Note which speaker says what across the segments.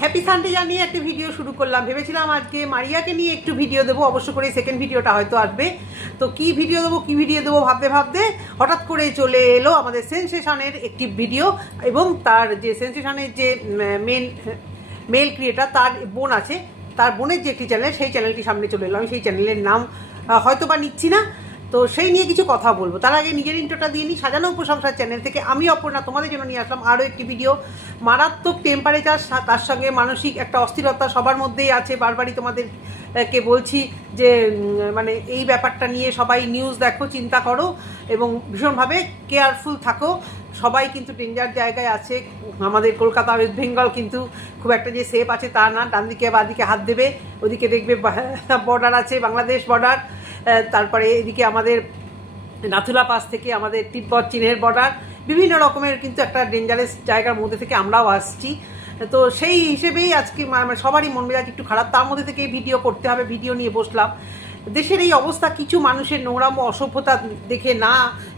Speaker 1: Happy Sunday জানিয়ে একটা video শুরু করলাম। ভেবেছিলাম আজকে মারিয়াকে নিয়ে একটু ভিডিও দেবো, অবশ্য করে সেকেন্ড ভিডিওটা হয়তো আসবে। তো কি ভিডিও দেবো, কি ভিডিও দেবো ভাবতে ভাবতে হঠাৎ করে চলে এলো আমাদের সেন্সেশনের একটি ভিডিও এবং তার যে সেন্সেশনের যে মেন মেল ক্রিয়েটার তার বোন আছে, তার বোনের যে একটি চ্যানেল সেই চ্যানেলটি সামনে চলে এলো। আমি সেই চ্যানেলের নাম হয়তো বা নিচ্ছি না। তো সেই নিয়ে কিছু কথা বলব। তার আগে নিজের ইন্টোটা দিয়ে নিই। সাজানো উপসংসার চ্যানেল থেকে আমি অপর্ণা, তোমাদের জন্য নিয়ে আসলাম আরও একটি ভিডিও মারাত্মক টেম্পারেচার তার সঙ্গে মানসিক একটা অস্থিরতা সবার মধ্যেই আছে। বারবারই তোমাদের কে বলছি যে মানে এই ব্যাপারটা নিয়ে সবাই নিউজ দেখো, চিন্তা করো এবং ভীষণভাবে কেয়ারফুল থাকো। সবাই কিন্তু ডেঞ্জার জায়গায় আছে। আমাদের কলকাতা ওয়েস্ট বেঙ্গল কিন্তু খুব একটা যে সেফ আছে তা না। ডান দিকে বা দিকে হাত দেবে, ওদিকে দেখবে বর্ডার আছে, বাংলাদেশ বর্ডার তারপরে এদিকে আমাদের নাথুলা পাস থেকে আমাদের তিব্বত, চীনের বর্ডার বিভিন্ন রকমের কিন্তু একটা ডেঞ্জারাস জায়গার মধ্যে থেকে আমরাও আসছি। তো সেই হিসেবেই আজকে মানে সবারই মন মেজাজ একটু খারাপ। তার মধ্যে থেকে ভিডিও করতে হবে ভিডিও নিয়ে বসলাম। দেশের এই অবস্থা, কিছু মানুষের নোংরাম, অসভ্যতা দেখে না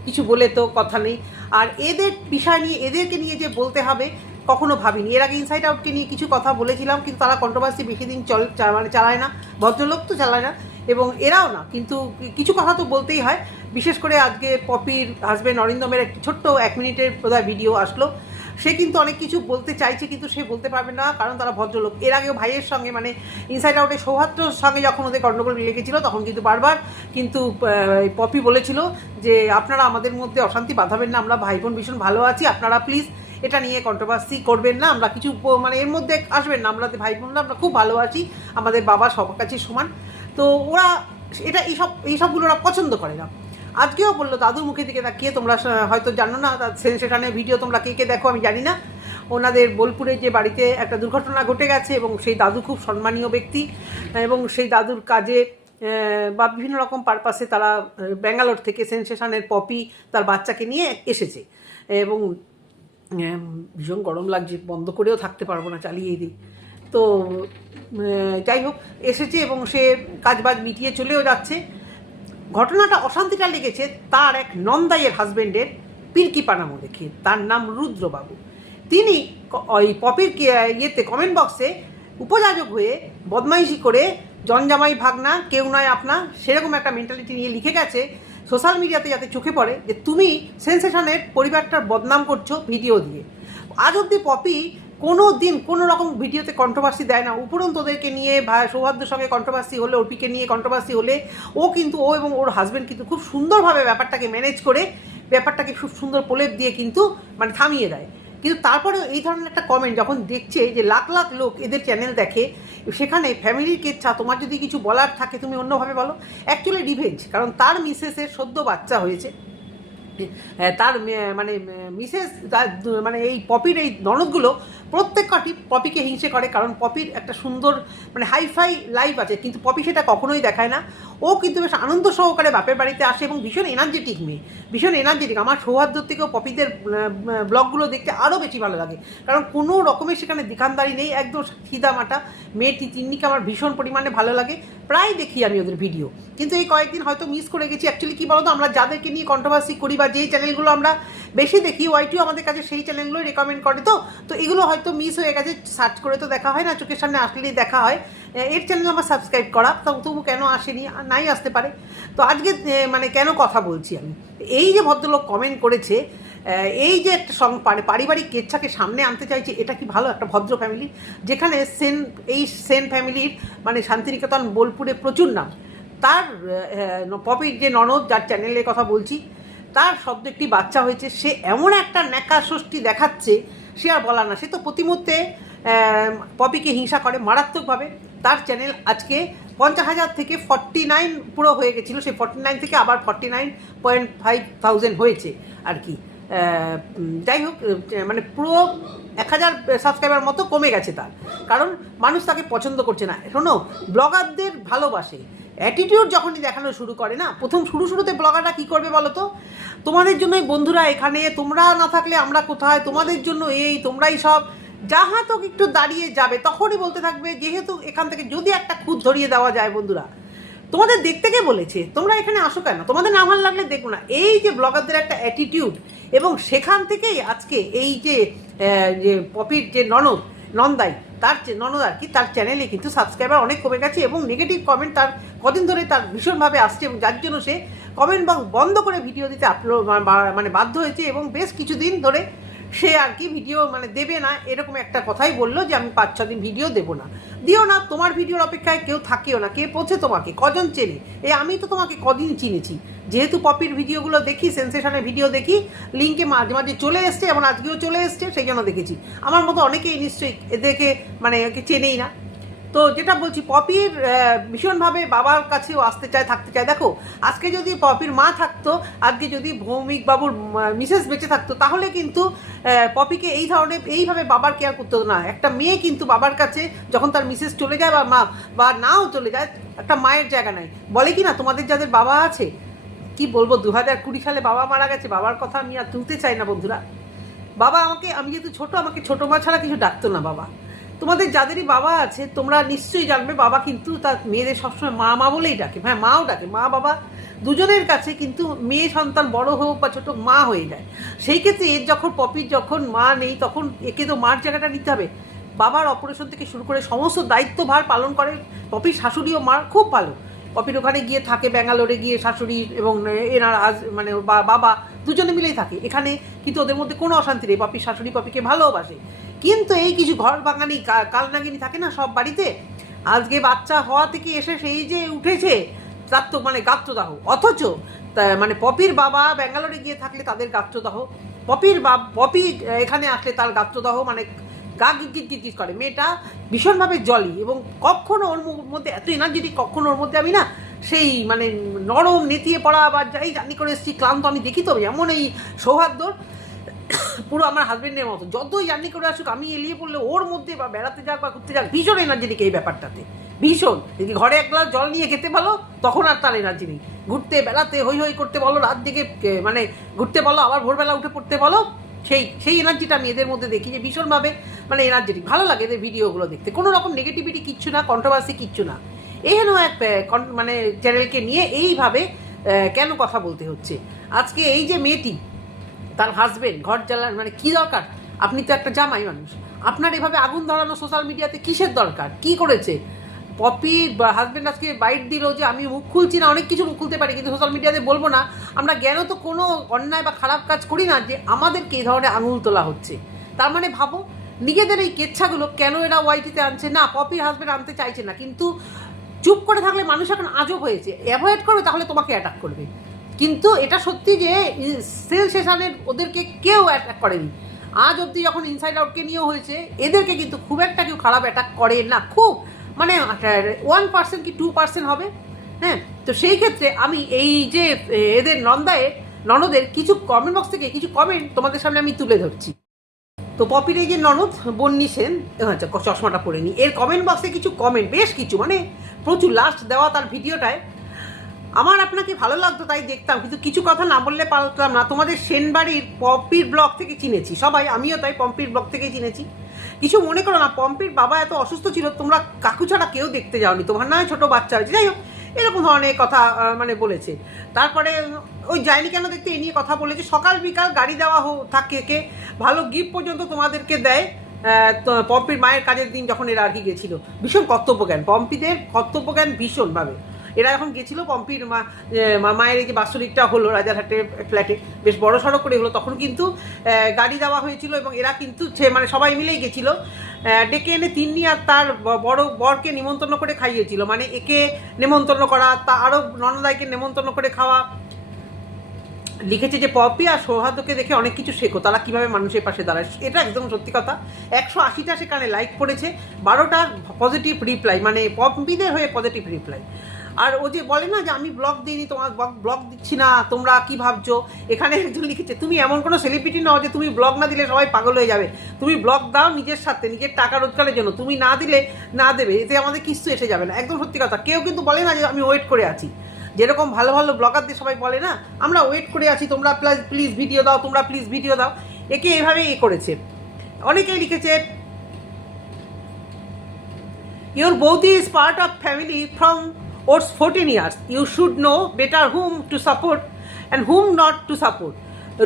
Speaker 1: কিছু বলে তো কথা নেই। আর এদের বিষয় নিয়ে, এদেরকে নিয়ে যে বলতে হবে কখনো ভাবিনি। এর আগে ইনসাইড আউটকে নিয়ে কিছু কথা বলেছিলাম, কিন্তু তারা কন্ট্রোভার্সি বেশি দিন চল মানে চালায় না। ভদ্রলোক তো চালায় না। এবং এরাও না, কিন্তু কিছু কথা তো বলতেই হয়। বিশেষ করে আজকে পপির হাজব্যান্ড অরিন্দমের একটি ছোট্ট এক মিনিটের বোধহয় ভিডিও আসলো। সে কিন্তু অনেক কিছু বলতে চাইছে, কিন্তু সে বলতে পারবে না, কারণ তারা ভদ্রলোক। এর আগেও ভাইয়ের সঙ্গে মানে ইনসাইড আউটের সৌহার্দ্যর সঙ্গে যখন ওদের গণ্ডগোল লেগেছিল তখন কিন্তু বারবার কিন্তু পপি বলেছিল যে, আপনারা আমাদের মধ্যে অশান্তি বাঁধাবেন না, আমরা ভাই বোন ভীষণ ভালো আছি, আপনারা প্লিজ এটা নিয়ে কন্ট্রোভার্সি করবেন না, আমরা কিছু মানে এর মধ্যে আসবেন না, আমরা ভাই বোনরা, আমরা খুব ভালো আছি আমাদের বাবা সবার কাছে সমান। তো ওরা এটা এইসব এইসবগুলো ওরা পছন্দ করে না। আজকেও বলল, দাদুর মুখের দিকে তাকিয়ে তোমরা হয়তো জানো না তার সেখানে ভিডিও তোমরা কে কে দেখো, আমি জানি না। ওনাদের বোলপুরে যে বাড়িতে একটা দুর্ঘটনা ঘটে গেছে এবং সেই দাদু খুব সম্মানীয় ব্যক্তি এবং সেই দাদুর কাজে বা বিভিন্ন রকম পারপাসে তারা ব্যাঙ্গালোর থেকে সেন্সেশনের পপি তার বাচ্চাকে নিয়ে এসেছে। এবং ভীষণ গরম লাগছে, বন্ধ করেও থাকতে পারব না চালিয়ে দিই। তো যাই হোক, এসেছে এবং সে কাজবাজ মিটিয়ে চলেও যাচ্ছে। ঘটনাটা অশান্তিটা লেগেছে তার এক নন্দাইয়ের হাজবেন্ডের পিরকি পানামো দেখে। তার নাম রুদ্রবাবু। তিনি ওই পপির ইয়েতে কমেন্ট বক্সে উপযাজক হয়ে বদমাইশি করে, জনজামাই ভাগনা, কেউ নয় আপনা, সেরকম একটা মেন্টালিটি নিয়ে লিখে গেছে। সোশ্যাল মিডিয়াতে যাতে চোখে পড়ে যে তুমি সেন্সেশনের পরিবারটার বদনাম করছ ভিডিও দিয়ে। আজ অব্দি পপি কোনো দিন কোনো রকম ভিডিওতে কন্ট্রোভার্সি দেয় না। উপরন্ত ওদেরকে নিয়ে ভাই সৌহার্দ্যের সঙ্গে কন্ট্রোভার্সি হলে ওপিকে নিয়ে কন্ট্রোভার্সি হলে, ও কিন্তু ও এবং ওর হাজব্যান্ড কিন্তু খুব সুন্দরভাবে ব্যাপারটাকে ম্যানেজ করে, ব্যাপারটাকে খুব সুন্দর প্রলেপ দিয়ে কিন্তু মানে থামিয়ে দেয়। কিন্তু তারপরে এই ধরনের একটা কমেন্ট যখন দেখছে যে লাখ লাখ লোক এদের চ্যানেল দেখে সেখানে ফ্যামিলির কেচ্ছা তোমার যদি কিছু বলার থাকে তুমি অন্যভাবে বলো। অ্যাকচুয়ালি রিভেঞ্জ কারণ তার মিসেসের সদ্য বাচ্চা হয়েছে। হ্যাঁ, তার মানে মিসেস মানে এই পপির এই ননদগুলো প্রত্যেকটি পপিকে হিংসে করে, কারণ পপির একটা সুন্দর মানে হাইফাই লাইফ আছে, কিন্তু পপি সেটা কখনোই দেখায় না। ও কিন্তু বেশ আনন্দ সহকারে বাপের বাড়িতে আসে এবং ভীষণ এনার্জেটিক মেয়ে, ভীষণ এনার্জেটিক আমার সৌহার্দ্যর থেকেও পপিদের ব্লগগুলো দেখতে আরও বেশি ভালো লাগে। কারণ কোনো রকমের সেখানে দিখানদারি নেই, একদম সিদামাটা মেয়েটি তিন্নিকে আমার ভীষণ পরিমাণে ভালো লাগে। প্রায় দেখি আমি ওদের ভিডিও কিন্তু এই কয়েকদিন হয়তো মিস করে গেছি। অ্যাকচুয়ালি কী বলতো, আমরা যাদেরকে নিয়ে কন্ট্রোভার্সি করি বা যেই চ্যানেলগুলো আমরা বেশি দেখি ওয়াইটিও আমাদের কাছে সেই চ্যানেলগুলোই রেকমেন্ড করে তো। তো এগুলো হয়তো মিস হয়ে গেছে সার্চ করে তো দেখা হয় না, চোখের সামনে আসলেই দেখা হয়। এর চ্যানেল আমার সাবস্ক্রাইব করা তো তবু কেন আসেনি? নাই আসতে পারে। তো আজকে মানে কেন কথা বলছি আমি? এই যে ভদ্রলোক কমেন্ট করেছে এই যে একটা পারিবারিক কেচ্ছাকে সামনে আনতে চাইছে, এটা কি ভালো একটা ভদ্র ফ্যামিলি যেখানে সেন, এই সেন ফ্যামিলির মানে শান্তিনিকেতন, বোলপুরে প্রচুর নাম। তার পপির যে ননদ, যার চ্যানেলের কথা বলছি তার শব্দ একটি বাচ্চা হয়েছে সে এমন একটা ন্যাকা ষষ্ঠী দেখাচ্ছে সে আর বলা না। সে তো প্রতিমধ্যে আহ, পপিকে হিংসা করে মারাত্মকভাবে। তার চ্যানেল আজকে পঞ্চাশ হাজার থেকে ফর্টি নাইন পুরো হয়ে গেছিল। সেই ফর্টি নাইন থেকে আবার forty nine point five thousand হয়েছে আর কি। যাই হোক মানে পুরো এক হাজার সাবস্ক্রাইবার মতো কমে গেছে তার। কারণ মানুষ তাকে পছন্দ করছে না। শোনো ব্লগারদের ভালোবাসে। অ্যাটিটিউড যখনই দেখানো শুরু করে না, প্রথম শুরু শুরুতে ব্লগাররা কী করবে বলো তো তোমাদের জন্যই বন্ধুরা এখানে, তোমরা না থাকলে আমরা কোথায়? তোমাদের জন্য এই, তোমরাই সব। যাহা তো একটু দাঁড়িয়ে যাবে, তখনই বলতে থাকবে, যেহেতু এখান থেকে যদি একটা খুদ ধরিয়ে দেওয়া যায় বন্ধুরা। তোমাদের দেখতে কে বলেছে? তোমরা এখানে আসো কেন? তোমাদের না ভালো লাগলে দেখো না। এই যে ব্লগারদের একটা অ্যাটিটিউড এবং সেখান থেকেই আজকে এই যে যে পপির, যে ননদ, নন্দাই তার ননদ আর কি, তার চ্যানেলে কিন্তু সাবস্ক্রাইবার অনেক কমে গেছে এবং নেগেটিভ কমেন্ট তার কদিন ধরে তার ভীষণভাবে আসছে এবং যার জন্য সে কমেন্ট বন্ধ করে ভিডিও দিতে আপলোড মানে বাধ্য হয়েছে এবং বেশ কিছুদিন ধরে সে আর কি ভিডিও মানে দেবে না, এরকম একটা কথাই বলল যে আমি পাঁচ, ছ দিন ভিডিও দেবো না। দিও না, তোমার ভিডিওর অপেক্ষায় কেউ থাকেও না, কে পৌঁছে তোমাকে? কজন চেনে? এ আমি তো তোমাকে কদিন চিনেছি। যেহেতু পপির ভিডিওগুলো দেখি সেন্সেশনের ভিডিও দেখি লিঙ্কে মাঝে মাঝে চলে এসছে এবং আজকেও চলে এসছে, সেই জন্য দেখেছি। আমার মতো অনেকেই নিশ্চয়ই দেখে মানে চেনেই না। তো যেটা বলছি, পপির ভীষণভাবে বাবার কাছেও আসতে চায়, থাকতে চায়। দেখো, আজকে যদি পপির মা থাকতো, আজকে যদি ভৌমিক বাবুর মিসেস বেঁচে থাকতো, তাহলে কিন্তু পপিকে এই ধরনের, এইভাবে বাবার কেয়ার করতে না। একটা মেয়ে কিন্তু বাবার কাছে যখন তার মিসেস চলে যায় বা মা, বা নাও চলে যায়, একটা মায়ের জায়গা নাই। বলে কি না, তোমাদের যাদের বাবা আছে, কি বলব দু হাজার কুড়ি সালে বাবা মারা গেছে, বাবার কথা আমি আর তুলতে চাই না বন্ধুরা। বাবা আমাকে, আমি যেহেতু ছোট, আমাকে ছোট মা ছাড়া কিছু ডাকতো না বাবা। তোমাদের যাদেরই বাবা আছে, তোমরা নিশ্চয়ই জানবে, বাবা কিন্তু তার মেয়েদের সবসময় মা মা বলেই ডাকে। হ্যাঁ মাও ডাকে। মা, বাবা দুজনের কাছে কিন্তু মেয়ে, সন্তান বড় হোক বা ছোট মা হয়ে যায়। সেই ক্ষেত্রে এর যখন পপির যখন মা নেই, তখন একে তো মার জায়গাটা নিতে হবে। বাবার অপারেশন থেকে শুরু করে সমস্ত দায়িত্বভার পালন করে পপির শাশুড়ি ও মার খুব ভালো। পপির ওখানে গিয়ে থাকে, ব্যাঙ্গালোরে গিয়ে শাশুড়ি এবং এনার আজ মানে বাবা দুজনে মিলেই থাকে। এখানে কিন্তু ওদের মধ্যে কোনো অশান্তি নেই। পপির শাশুড়ি পপিকে ভালোবাসে। কিন্তু এই কিছু ঘর বাঙানি কালনাগিনি থাকে না সব বাড়িতে? আজকে বাচ্চা হওয়া থেকে এসে সেই যে উঠেছে, তার তো মানে গাত্রদাহ। অথচ মানে পপির বাবা ব্যাঙ্গালোরে গিয়ে থাকলে তাদের গাত্রদাহ। পপির বা পপি এখানে আসলে তার গাত্রদাহ মানে গা গিট গিট করে। মেয়েটা ভীষণভাবে জলি এবং কখনো ওর মধ্যে এত এনার্জেটিক কখনো ওর মধ্যে আমি না সেই মানে নরম নেতিয়ে পড়া বা যাই জার্নি করে এসেছি, ক্লান্ত আমি দেখি তো, এমন এই সৌহার্দ্যর। পুরো আমার হাজবেন্ডের মতো। যতই জার্নি করে আসুক, আমি এলিয়ে পড়লে ওর মধ্যে বা বেড়াতে যাক বা ঘুরতে যাক, ভীষণ এনার্জেটিক এই ব্যাপারটাতে। ভীষণ। যদি ঘরে এক গ্লাস জল নিয়ে খেতে ভালো তখন আর তার এনার্জি নেই। ঘুরতে, বেড়াতে হই হই করতে বলো, রাত দিকে মানে ঘুরতে বলো, আবার ভোরবেলা উঠে পড়তে বলো, সেই সেই এনার্জিটা আমি এদের মধ্যে দেখি যে ভীষণভাবে মানে এনার্জেটিক ভালো লাগে এদের ভিডিওগুলো দেখতে। কোনো রকম নেগেটিভিটি কিচ্ছু না কন্ট্রোভার্সি কিচ্ছু না। এহেন এক মানে চ্যানেলকে নিয়ে এইভাবে কেন কথা বলতে হচ্ছে? আজকে এই যে মেয়েটি তার হাজবেন্ড ঘর জ্বালান মানে কি দরকার? আপনি তো একটা জামাই মানুষ। আপনার এভাবে আগুন ধরানো সোশ্যাল মিডিয়াতে কিসের দরকার? কি করেছে? পপি হাজবেন্ড আজকে বাইট দিল যে আমি মুখ খুলছি না, অনেক কিছু মুখ খুলতে পারি, কিন্তু সোশ্যাল মিডিয়াতে বলব না। আমরা জ্ঞান তো কোনো অন্যায় বা খারাপ কাজ করি না যে আমাদেরকে এই ধরনের আঙুল তোলা হচ্ছে। তার মানে ভাবো, নিজেদের এই কেচ্ছাগুলো কেন এরা ওয়াইটিতে আনছে? না, পপির হাজবেন্ড আনতে চাইছে না, কিন্তু চুপ করে থাকলে মানুষ এখন আজব হয়েছে। অ্যাভয়েড করবে তাহলে তোমাকে অ্যাটাক করবে। কিন্তু এটা সত্যি যে সেল সেশনের ওদেরকে কেউ অ্যাটাক করেনি। আজ অবধি যখন ইনসাইড আউটকে নিয়েও হয়েছে, এদেরকে কিন্তু খুব একটা কেউ খারাপ অ্যাটাক করে না, খুব। মানে ওয়ান পার্সেন্ট কি টু পার্সেন্ট হবে? হ্যাঁ তো সেই ক্ষেত্রে আমি এই যে এদের নন্দায়, ননদের কিছু কমেন্ট বক্স থেকে কিছু কমেন্ট তোমাদের সামনে আমি তুলে ধরছি। তো পপির এই যে ননদ, বন্নি সেন আচ্ছা চশমাটা পরে নি। এর কমেন্ট বক্সে কিছু কমেন্ট বেশ কিছু মানে প্রচুর। লাস্ট দেওয়া তার ভিডিওটায় আমার আপনাকে ভালো লাগতো তাই দেখতাম, কিন্তু কিছু কথা না বললে পারতাম না। তোমাদের সেনবাড়ির পম্পির ব্লগ থেকে চিনেছি, সবাই, আমিও তাই পম্পির ব্লগ থেকেই চিনেছি। কিছু মনে করো না, পম্পির বাবা এত অসুস্থ ছিল, তোমরা কাকু ছাড়া কেউ দেখতে যাওনি, তোমার নয় ছোট বাচ্চা হয়েছে। যাই হোক, এরকম ধরনের কথা মানে বলেছে। তারপরে ওই যায়নি কেন দেখতে, এ নিয়ে কথা বলেছে। সকাল বিকাল গাড়ি দেওয়া হোক থাকে কে ভালো গিফট পর্যন্ত তোমাদেরকে দেয়। পম্পির মায়ের কাজের দিন যখন এরা আর কি গেছিল। ভীষণ কর্তব্যজ্ঞান, পম্পিদের কর্তব্যজ্ঞান ভীষণভাবে। এরা যখন গেছিল পম্পির মা মায়ের এই যে বাৎসরিকটা হলো রাজারহাটে ফ্ল্যাটে, বেশ বড় সড়ো করে হলো তখন কিন্তু গাড়ি দেওয়া হয়েছিল এবং এরা কিন্তু সে মানে সবাই মিলেই গেছিল। ডেকে এনে তিন্নি আর তার বড় বরকে নিমন্ত্রণ করে খাইয়েছিল। মানে একে নেমন্তন্ন করা, তা আরও ননদাইকে নেমন্তন্ন করে খাওয়া। লিখেছে যে, পপি আর সৌহার্দ্যকে দেখে অনেক কিছু শেখো, তারা কীভাবে মানুষের পাশে দাঁড়ায়। এটা একদম সত্যি কথা। একশো আশিটা সেখানে লাইক পড়েছে, বারোটা পজিটিভ রিপ্লাই মানে পপিদের হয়ে পজিটিভ রিপ্লাই আর ও যে বলে না যে আমি ব্লগ দিইনি, তোমার ব্লগ দিচ্ছি না, তোমরা কি ভাবছ? এখানে একজন লিখেছে, তুমি এমন কোনো সেলিব্রিটি নাও যে তুমি ব্লগ না দিলে সবাই পাগল হয়ে যাবে। তুমি ব্লগ দাও নিজের সাথে নিজের টাকা রোজগারের জন্য। তুমি না দিলে না দেবে, এতে আমাদের কিছু এসে যাবে না। একদম সত্যি কথা। কেউ কিন্তু বলে না যে আমি ওয়েট করে আছি। যেরকম ভালো ভালো ব্লগারদের সবাই বলে না, আমরা ওয়েট করে আছি, তোমরা প্লাস প্লিজ ভিডিও দাও, তোমরা প্লিজ ভিডিও দাও। একে এভাবে এ করেছে। অনেকেই লিখেছে ইউর বৌদি is part of family from oats fourteen years you should know better whom to support and whom not to support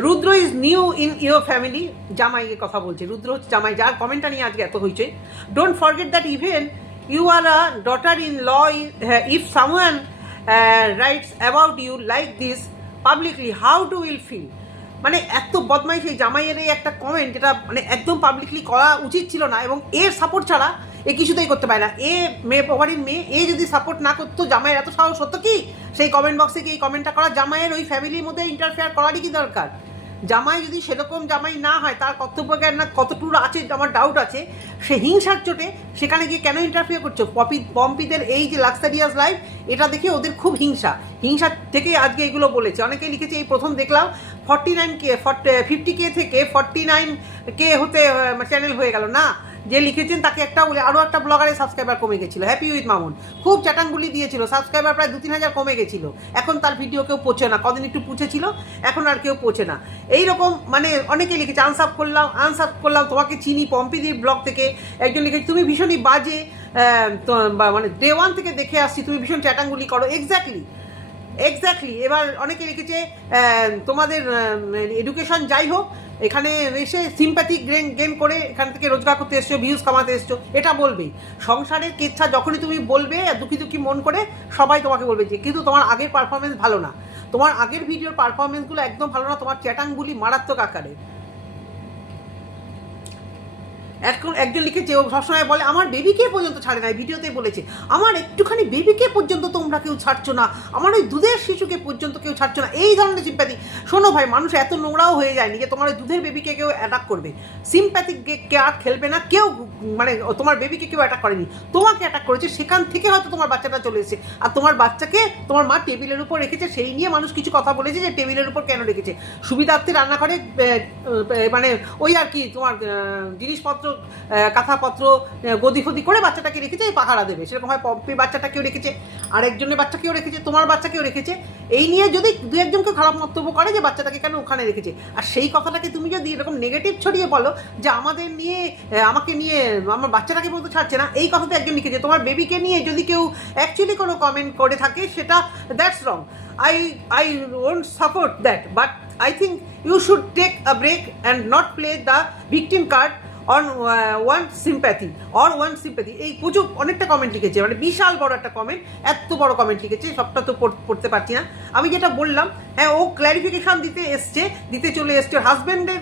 Speaker 1: Rudra is new in your family জামাইয়ের কথা বলছে রুদ্র হচ্ছে জামাই যার কমেন্টটা নিয়ে আজকে এত হয়েছে don't forget that even you are a daughter in law if someone writes about you like this publicly how do will feel মানে এত বদমাই সেই জামাইয়ের এই একটা কমেন্ট যেটা মানে একদম পাবলিকলি করা উচিত ছিল না এবং এর সাপোর্ট ছাড়া এ কিছুতেই করতে পারে না। এ মেয়ে বাড়ির মেয়ে, এ যদি সাপোর্ট না করতো, জামাইয়ের এত সাহস হতো কি? সেই কমেন্ট বক্সে কি এই কমেন্টটা করা। জামাইয়ের ওই ফ্যামিলির মধ্যে ইন্টারফেয়ার করারই কি দরকার? জামাই যদি সেরকম জামাই না হয়, তার কর্তব্য জ্ঞান না, কতটুকু আছে, আমার ডাউট আছে, সে হিংসার চোটে সেখানে গিয়ে কেন ইন্টারফিয়ার করছ? পপি, পম্পিদের এই যে লাক্সারিয়াস লাইফ এটা দেখে ওদের খুব হিংসা। হিংসা থেকে আজকে এগুলো বলেছে। অনেকেই লিখেছে, এই প্রথম দেখলাম ফর্টি নাইন কে ফর্টি ফিফটি কে থেকে ফর্টি নাইন কে হতে চ্যানেল হয়ে গেল। না যে লিখেছেন তাকে একটা বলে আরও একটা ব্লগারের সাবস্ক্রাইবার কমে গেছিল। Happy with Mamun. খুব চ্যাটাঙ্গুলি দিয়েছিল। সাবস্ক্রাইবার প্রায় দু তিন হাজার কমে গেছিল। এখন তার ভিডিও কেউ পৌঁছে না। কদিন একটু পুছেছিল এখন আর কেউ পৌঁছে না। এইরকম মানে অনেকে লিখেছে আনসাপ করলাম আনসাপ করলাম, তোমাকে চিনি পম্পিদির ব্লগ থেকে একজন লিখেছে, তুমি ভীষণই বাজে মানে ডে ওয়ান থেকে দেখে আসছি, তুমি ভীষণ চ্যাটাঙ্গুলি করো। এক্স্যাক্টলি এক্স্যাক্টলি এবার অনেকে লিখেছে তোমাদের এডুকেশন যাই হোক এখানে এসে সিম্প্যাথি গ্রেন গেন করে এখান থেকে রোজগার করতে এসছো ভিউজ কামাতে এসছো, এটা বলবেই সংসারের কেচ্ছা যখনই তুমি বলবে দুঃখী দুঃখী মন করে, সবাই তোমাকে বলবে যে, কিন্তু তোমার আগের পারফরমেন্স ভালো না। তোমার আগের ভিডিওর পারফরমেন্সগুলো একদম ভালো না, তোমার চ্যাটাংগুলি মারাত্মক আকারে। এখন একজন লিখেছে ও সবসময় বলে, আমার বেবিকে পর্যন্ত ছাড়ে না? ভিডিওতে বলেছে, আমার একটুখানি বেবিকে পর্যন্ত তোমরা কেউ ছাড়ছো না? আমার ওই দুধের শিশুকে পর্যন্ত কেউ ছাড়ছো না? এই ধরনের সিম্প্যাথি শোনো ভাই, মানুষ এত নোংরাও হয়ে যায়নি যে তোমার ওই দুধের বেবিকে কেউ অ্যাটাক করবে। সিম্প্যাথিক কে আর খেলবে না, কেউ মানে তোমার বেবিকে কেউ অ্যাটাক করেনি। তোমাকে অ্যাটাক করেছে, সেখান থেকে হয়তো তোমার বাচ্চাটা চলে এসেছে। আর তোমার বাচ্চাকে তোমার মা টেবিলের উপর রেখেছে, সেই নিয়ে মানুষ কিছু কথা বলেছে যে টেবিলের উপর কেন রেখেছে? সুবিধার্থে রান্নাঘরে মানে ওই আর কি তোমার জিনিসপত্র কাঁথাপত্র গদি ফদি করে বাচ্চাটাকে রেখেছে, এই পাহারা দেবে। সেরকম হয় পম্পি বাচ্চাটাকেও রেখেছে আর একজনের বাচ্চাকেও রেখেছে, তোমার বাচ্চাকেও রেখেছে। এই নিয়ে যদি দু একজনকে খারাপ মন্তব্য করে যে বাচ্চাটাকে কেন ওখানে রেখেছে। আর সেই কথাটাকে তুমি যদি এরকম নেগেটিভ ছড়িয়ে বলো যে আমাদের নিয়ে আমাকে নিয়ে, আমার বাচ্চাটাকে বলতে ছাড়ছে না, এই কথাতে একজন লিখেছে, তোমার বেবিকে নিয়ে যদি কেউ অ্যাকচুয়ালি কোনো কমেন্ট করে থাকে, সেটা that's wrong I I won't support that but I think you should take a break and not play the victim card on one sympathy or one sympathy এই প্রচুর অনেকটা কমেন্ট লিখেছে মানে বিশাল বড় একটা কমেন্ট এত বড় কমেন্ট লিখেছে, সবটা তো পড়তে পারছি না। আমি যেটা বললাম হ্যাঁ ও ক্ল্যারিফিকেশন দিতে এসছে, দিতে চলে এসছে হাজব্যান্ডের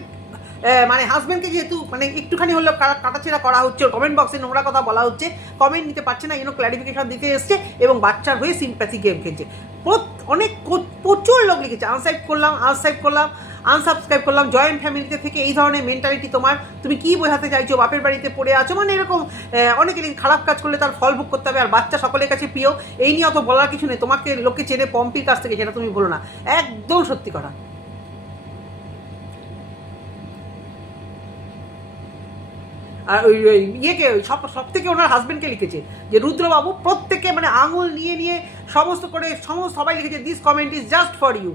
Speaker 1: মানে হাজব্যান্ডকে যেহেতু মানে একটুখানি হলেও কাটাছেড়া করা হচ্ছে কমেন্ট বক্সে নোংরা কথা বলা হচ্ছে কমেন্ট নিতে পারছে না এগুলো ক্ল্যারিফিকেশন দিতে এসছে, এবং বাচ্চার হয়ে সিম্প্যাথি গেম খেলছে। প্রত- অনেক প্রচুর লোক লিখেছে। আনসাইব করলাম আনসাইব করলাম আনসাবস্ক্রাইব করলাম জয়েন্ট ফ্যামিলিতে থেকে এই ধরনের মেন্টালিটি তোমার। তুমি কি বোঝাতে চাইছো, বাপের বাড়িতে পড়ে আছো? মানে এরকম অনেকে খারাপ কাজ করলে তার ফল ভোগ করতে হবে, আর বাচ্চা সকলের কাছে প্রিয়, এই নিয়ে অত বলার কিছু নেই। তোমাকে লোকে চেনে পম্পির কাছ থেকে যেটা তুমি বলো না। একদম সত্যি কথা। আর ওই ইয়েকে, সব সব থেকে ওনার হাজবেন্ডকে লিখেছে, যে রুদ্রবাবু প্রত্যেকে মানে আঙুল নিয়ে নিয়ে সমস্ত করে, সমস্ত সবাই লিখেছে this comment is just for you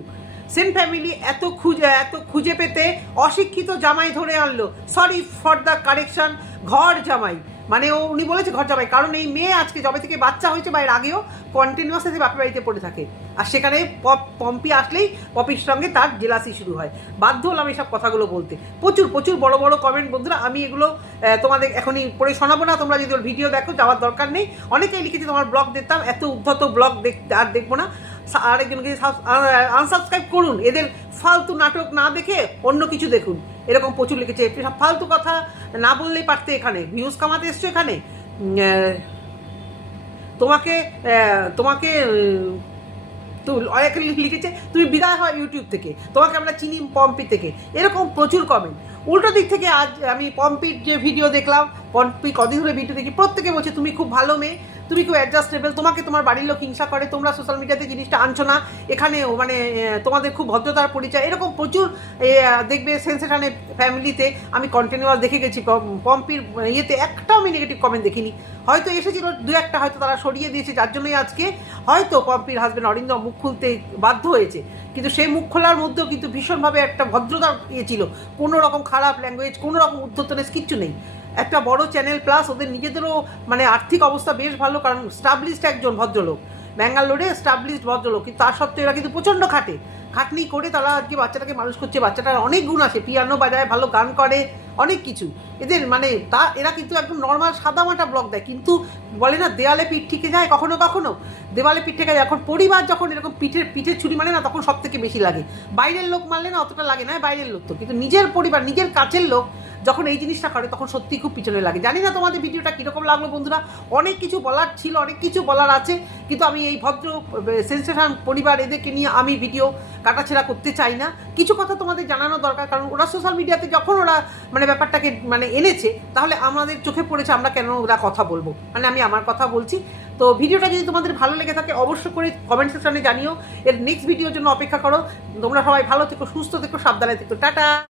Speaker 1: Sen family এত খুঁজে এত খুঁজে পেতে অশিক্ষিত জামাই ধরে আনলো। সরি ফর দ্য কারেকশন ঘর জামাই। মানে ও উনি বলেছে ঘর জামাই কারণ এই মেয়ে আজকে যবে থেকে বাচ্চা হয়েছে বা এর আগেও কন্টিনিউয়াস বাপের বাড়িতে পড়ে থাকে। আর সেখানে পম্পি আসলেই পপির সঙ্গে তার জেলাসি শুরু হয়। বাধ্য হলাম এইসব কথাগুলো বলতে। প্রচুর প্রচুর বড় বড় কমেন্ট বন্ধুরা, আমি এগুলো তোমাদের এখনই পড়ে শোনাবো না। তোমরা যদি ওর ভিডিও দেখো, যাওয়ার দরকার নেই। অনেকেই লিখেছে তোমার ব্লগ দেখতাম, এত উদ্ধত ব্লগ দেখ আর দেখব না। আরেকজনকে আনসাবস্ক্রাইব করুন। এদের ফালতু নাটক না দেখে অন্য কিছু দেখুন। এরকম প্রচুর লিখেছে। সব ফালতু কথা না বললেই পারতে এখানে। ভিউজ কামাতে এসছো এখানে? তোমাকে তোমাকে তো অনেকে লিখেছে। তুমি বিদায় হয় ইউটিউব থেকে। তোমাকে আমরা চিনি পম্পি থেকে। এরকম প্রচুর কমেন্ট উল্টো দিক থেকে আজ আমি পম্পির যে ভিডিও দেখলাম পম্পি কদিন ধরে ভিডিও দেখি, প্রত্যেকে বলছে, তুমি খুব ভালো মেয়ে, তুমি খুব অ্যাডজাস্টেবল তোমাকে তোমার বাড়ির লোক হিংসা করে, তোমরা সোশ্যাল মিডিয়াতে জিনিসটা আনছো না এখানেও মানে তোমাদের খুব ভদ্রতার পরিচয়। এরকম প্রচুর দেখবে সেন্সেশনের ফ্যামিলিতে আমি কন্টিনিউয়াস দেখে গেছি, পম- পম্পির ইয়েতে একটাও আমি নেগেটিভ কমেন্ট দেখিনি। হয়তো এসেছিল, দু একটা হয়তো তারা সরিয়ে দিয়েছে, যার জন্যই আজকে হয়তো পম্পির হাজবেন্ড অরিন্দ মুখ খুলতে বাধ্য হয়েছে। কিন্তু সেই মুখ খোলার মধ্যেও কিন্তু ভীষণভাবে একটা ভদ্রতার ইয়ে ছিল। কোনো রকম খারাপ ল্যাঙ্গুয়েজ কোনো রকম উদ্ধতনেস কিচ্ছু নেই। একটা বড় চ্যানেল প্লাস ওদের নিজেদেরও মানে আর্থিক অবস্থা বেশ ভালো, কারণ স্টাবলিশড একজন ভদ্রলোক। ব্যাঙ্গালোরে স্টাবলিশড ভদ্রলোক, কিন্তু তার সত্ত্বেও এরা কিন্তু প্রচণ্ড খাটে। খাটনি করে তারা আজকে বাচ্চাটাকে মানুষ করছে, বাচ্চাটার অনেক গুণ আছে পিয়ানো বাজায়, ভালো গান করে, অনেক কিছু। এদের মানে তা, এরা কিন্তু একদম নর্মাল সাদামাটা ব্লগ দেয়, কিন্তু বলে না দেয়ালে পিঠ ঠিকে যায় কখনো কখনো। দেওয়ালে পিঠ থেকে যায়, এখন পরিবার যখন এরকম পিঠের পিঠের ছুরি মানে না, তখন সব থেকে বেশি লাগে। বাইরের লোক মারলে না অতটা লাগে না, বাইরের লোক তো। কিন্তু নিজের পরিবার, নিজের কাছের লোক যখন এই জিনিসটা করে, তখন সত্যি খুব পিছনে লাগে। জানি না তোমাদের ভিডিওটা কীরকম লাগল বন্ধুরা। অনেক কিছু বলার ছিল, অনেক কিছু বলার আছে, কিন্তু আমি এই ভদ্র সেন্সেশন পরিবার এদেরকে নিয়ে আমি ভিডিও কাটাছেড়া করতে চাই না। কিছু কথা তোমাদের জানানো দরকার, কারণ ওরা সোশ্যাল মিডিয়াতে যখন ওরা মানে ব্যাপারটাকে মানে এনেছে, তাহলে আমাদের চোখে পড়েছে আমরা কেন ওরা কথা বলব? মানে আমি আমার কথা বলছি। তো ভিডিওটা যদি তোমাদের ভালো লেগে থাকে, অবশ্যই করে কমেন্ট সেকশনে জানিও। এর নেক্সট ভিডিওর জন্য অপেক্ষা করো। তোমরা সবাই ভালো থেকো, সুস্থ থেকো, সাবধানে থেকো। টাটা!